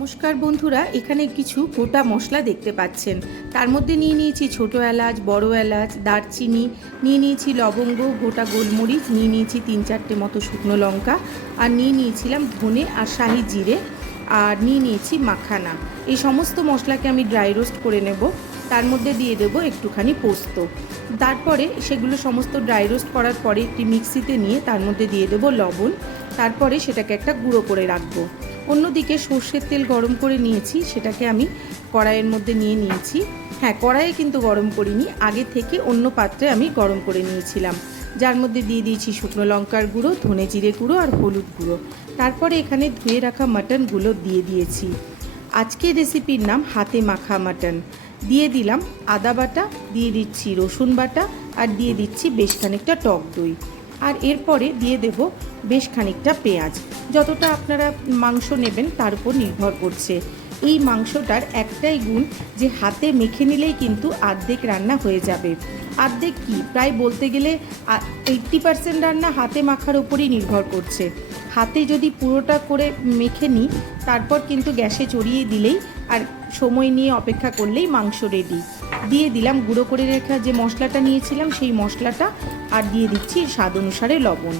নমস্কার বন্ধুরা, এখানে কিছু গোটা মশলা দেখতে পাচ্ছেন। তার মধ্যে নিয়ে নিয়েছি ছোটো এলাচ, বড় এলাচ, দারচিনি, নিয়ে নিয়েছি লবঙ্গ, গোটা গোলমরিচ, নিয়ে নিয়েছি 3-4টে মতো শুকনো লঙ্কা, আর নিয়ে নিয়েছিলাম ধনে আর শাহি জিরে, আর নিয়ে নিয়েছি মাখানা। এই সমস্ত মশলাকে আমি ড্রাই রোস্ট করে নেব। তার মধ্যে দিয়ে দেবো একটুখানি পোস্ত। তারপরে সেগুলো সমস্ত ড্রাই রোস্ট করার পরে একটি মিক্সিতে নিয়ে তার মধ্যে দিয়ে দেবো লবণ। তারপরে সেটাকে একটা গুঁড়ো করে রাখবো। অন্যদিকে সর্ষের তেল গরম করে নিয়েছি, সেটাকে আমি কড়াইয়ের মধ্যে নিয়ে নিয়েছি। হ্যাঁ, কড়াইয়ে কিন্তু গরম করিনি, আগে থেকে অন্য পাত্রে আমি গরম করে নিয়েছিলাম, যার মধ্যে দিয়ে দিয়েছি শুকনো লঙ্কার গুঁড়ো, ধনে জিরে গুঁড়ো আর হলুদ গুঁড়ো। তারপরে এখানে ধুয়ে রাখা মাটনগুলো দিয়ে দিয়েছি। আজকের রেসিপির নাম হাতে মাখা মাটন। দিয়ে দিলাম আদা বাটা, দিয়ে দিচ্ছি রসুন বাটা, আর দিয়ে দিচ্ছি বেশ খানিকটা টক দই। আর এরপরে দিয়ে দেব বেশ খানিকটা পেঁয়াজ। যতটা আপনারা মাংস নেবেন তার উপর নির্ভর করছে। এই মাংসটার একটাই গুণ যে হাতে মেখে নিলেই কিন্তু অর্ধেক রান্না হয়ে যাবে। অর্ধেক কি, প্রায় বলতে গেলে 80% রান্না হাতে মাখার উপরই নির্ভর করছে। হাতে যদি পুরোটা করে মেখে নিই, তারপর কিন্তু গ্যাসে চড়িয়ে দিলেই আর সময় নিয়ে অপেক্ষা করলেই মাংস রেডি। দিয়ে দিলাম গুঁড়ো করে রাখা যে মশলাটা নিয়েছিলাম সেই মশলাটা, আর দিয়ে দিচ্ছি স্বাদ অনুসারে লবণ।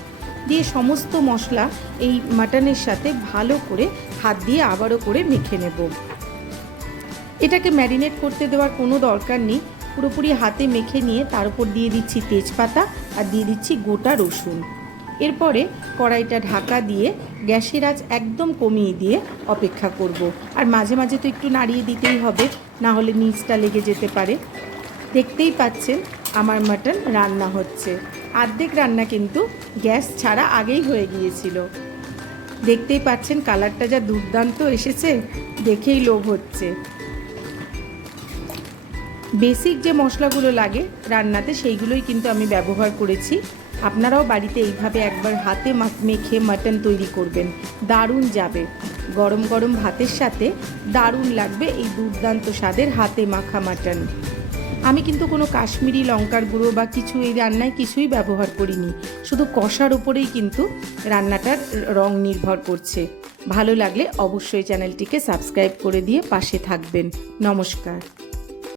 দিয়ে সমস্ত মশলা এই মাটনের সাথে ভালো করে হাত দিয়ে আবারও করে মেখে নেব। এটাকে ম্যারিনেট করতে দেওয়ার কোনো দরকার নেই, পুরোপুরি হাতে মেখে নিয়ে তার উপর দিয়ে দিচ্ছি তেজপাতা আর দিয়ে দিচ্ছি গোটা রসুন। এরপরে কড়াইটা ঢাকা দিয়ে গ্যাসের আঁচ একদম কমিয়ে দিয়ে অপেক্ষা করব। আর মাঝে মাঝে তো একটু নাড়িয়ে দিতেই হবে, না হলে নিচটা লেগে যেতে পারে। দেখতেই পাচ্ছেন আমার মাটন রান্না হচ্ছে। অর্ধেক রান্না কিন্তু গ্যাস ছাড়া আগেই হয়ে গিয়েছিল। দেখতেই পাচ্ছেন কালারটা যা দুর্দান্ত এসেছে, দেখেই লোভ হচ্ছে। বেসিক যে মশলাগুলো লাগে রান্নাতে সেইগুলোই কিন্তু আমি ব্যবহার করেছি। আপনারাও বাড়িতে এইভাবে একবার হাতে মেখে মাটন তৈরি করবেন, দারুণ যাবে। গরম গরম ভাতের সাথে দারুণ লাগবে এই দুর্দান্ত স্বাদের হাতে মাখা মাটন। আমি কিন্তু কোনো কাশ্মীরি লঙ্কার গুঁড়ো বা কিছু এই রান্নায় কিছুই ব্যবহার করিনি, শুধু কষার উপরেই কিন্তু রান্নাটার রং নির্ভর করছে। ভালো লাগলে অবশ্যই চ্যানেলটিকে সাবস্ক্রাইব করে দিয়ে পাশে থাকবেন। নমস্কার।